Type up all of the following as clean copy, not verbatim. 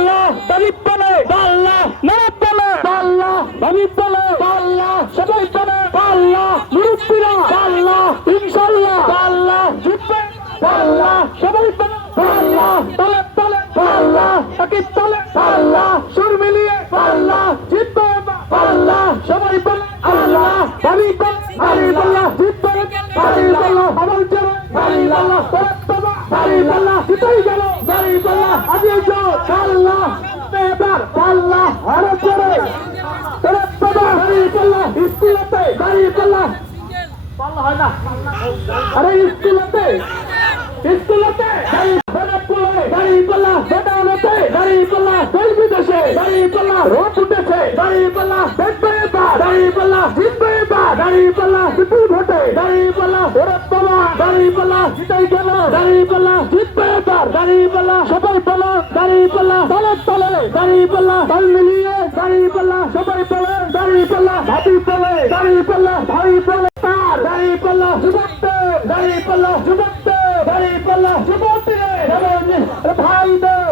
পাল্লা দাবি বলে পাল্লা নারাজ বলে পাল্লা দাবি বলে পাল্লা সবাই বলে পাল্লা মুরব্বীরা পাল্লা ইনশাআল্লাহ পাল্লা জিতবে পাল্লা সবাই বলে পাল্লা তলে তলে পাল্লা সাকিব তলে পাল্লা সুর মিলিয়ে পাল্লা জিতবে পাল্লা সবাই বলে আল্লাহ দাবি বলে পাল্লা জিতবে পাল্লা আমার জন্য পাল্লা পাল্লা জিতেই গেল পাল্লা আগে যাও পাল্লা এবার পাল্লা আরো জোরে পাল্লা স্কুলেতে পাল্লা পাল্লা হয় না আরে স্কুলেতে পাল্লা বেটানোতে পাল্লা দেশ বিদেশে পাল্লা রোড উঠেছে পাল্লা দেখবে এবার পাল্লা জিতবে এবার পাল্লা বিপুল ভোটে পাল্লা ওরে বাবা পাল্লা জিতেই গেল পাল্লা জিতবে এবার পাল্লা সবাই বলো পাল্লা তলে তলে পাল্লা তাল মিলিয়ে পাল্লা সবাই বলে পাল্লা ভাবি বলে পাল্লা ভাই বলে তার পাল্লা যুবকদের পাল্লা যুবকদের পাল্লা যুবকদের ভাইদের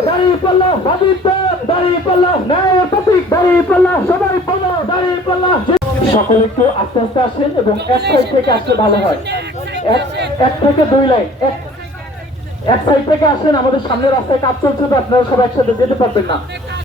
পাল্লা ভাবিদের পাল্লা ন্যায় প্রতীক পাল্লা সবাই বলো পাল্লা সকলে একটু আস্তে আস্তে আসেন এবং এক সাইড থেকে আসলে ভালো হয় এক থেকে দুই লাইন এক সাইড থেকে আসেন আমাদের সামনের রাস্তায় কাজ চলছে তো আপনারা সবাই একসাথে যেতে পারবেন না